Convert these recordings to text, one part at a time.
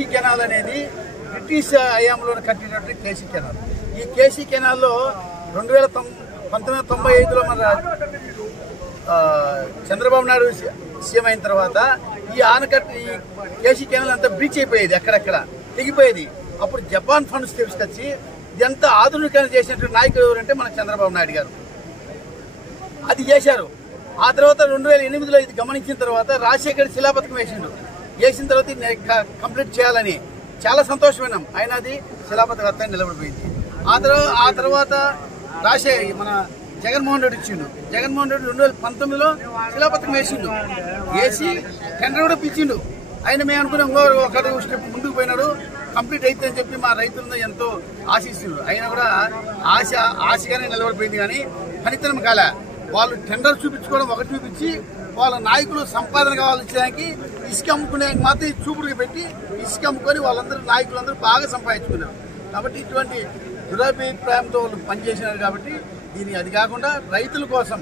KC canal అనేది British హయాంలో కట్టినటువంటి కేసీ కెనాల్. ఈ కేసీ కెనాల్లో 1995లో మన చంద్రబాబు నాయుడు సీఎం అయిన తర్వాత ఈ ఆనకట్ట ఈ కేసీ కెనాల్ అంతా బ్రీచ్ అయిపోయేది, అక్కడక్కడ తెగిపోయేది. అప్పుడు జపాన్ ఫండ్స్ తీసుకొచ్చి ఇదంతా ఆధునీకరణ చేసినటువంటి నాయకుడు ఎవరంటే మన చంద్రబాబు నాయుడు గారు. అది చేశారు. ఆ తర్వాత 2008లో ఇది గమనించిన తర్వాత రాజశేఖర్ శిలాపథకం వేసిన తర్వాత కంప్లీట్ చేయాలని చాలా సంతోషమైనాం. అయినా అది శిలాపథకం నిలబడిపోయింది. ఆ తర్వాత మన జగన్మోహన్ రెడ్డి ఇచ్చిండు. జగన్మోహన్ రెడ్డి 2019లో శిలాపథకం వేసి టెండర్ కూడా పిచ్చిండు. ఆయన మేము అనుకున్నాం ఒకరు స్టెప్ ముందుకు పోయినాడు, కంప్లీట్ అయితే అని చెప్పి మా రైతులను ఎంతో ఆశిస్తున్నారు. అయినా కూడా ఆశగానే నిలబడిపోయింది. కానీ ఫలితం కాలే. వాళ్ళు టెండర్ చూపించుకోవడం ఒకటి చూపించి వాళ్ళ నాయకులు సంపాదన కావాల్సడానికి ఇసుక అమ్ముకునే మాత్రం చూపుడుగా పెట్టి ఇసుక అమ్ముకొని వాళ్ళందరూ నాయకులందరూ బాగా సంపాదించుకున్నారు. కాబట్టి ఇటువంటి దురభిప్రాయంతో వాళ్ళు పనిచేసినారు. కాబట్టి దీన్ని అది కాకుండా రైతుల కోసం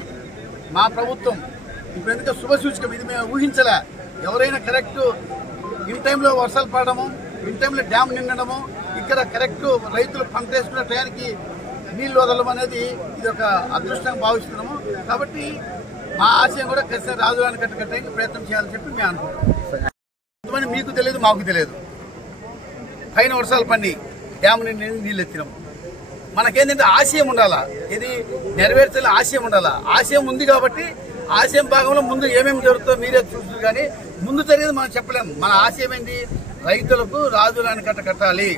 మా ప్రభుత్వం ఇప్పుడు ఎందుకంటే శుభసూచకం, ఇది మేము ఊహించలే. ఎవరైనా కరెక్ట్ ఇన్ టైంలో వర్షాలు పడడము, ఇన్ టైంలో డ్యామ్ నిండడము, ఇక్కడ కరెక్ట్ రైతులు పంట వేసుకునే టయానికి నీళ్లు వదలడం అనేది ఇది ఒక అదృష్టంగా భావిస్తున్నాము. కాబట్టి మా ఆశయం కూడా ఖచ్చితంగా రాజుగారిని కట్టడానికి ప్రయత్నం చేయాలని చెప్పి మేము అనుకుంటున్నాం. మీకు తెలియదు, మాకు తెలియదు. పైన వర్షాలు పడి డ్యామ్ నీళ్ళు ఎత్తినాము. మనకేంటంటే ఆశయం ఉండాలా, ఇది నెరవేర్చాలి, ఆశయం ఉండాలా. ఆశయం ఉంది కాబట్టి ఆశయం భాగంలో ముందు ఏమేమి జరుగుతుందో మీరే చూస్తారు. కానీ ముందు జరిగేది మనం చెప్పలేము. మన ఆశయం ఏంటి? రైతులకు రాజుగారిని కట్టాలి.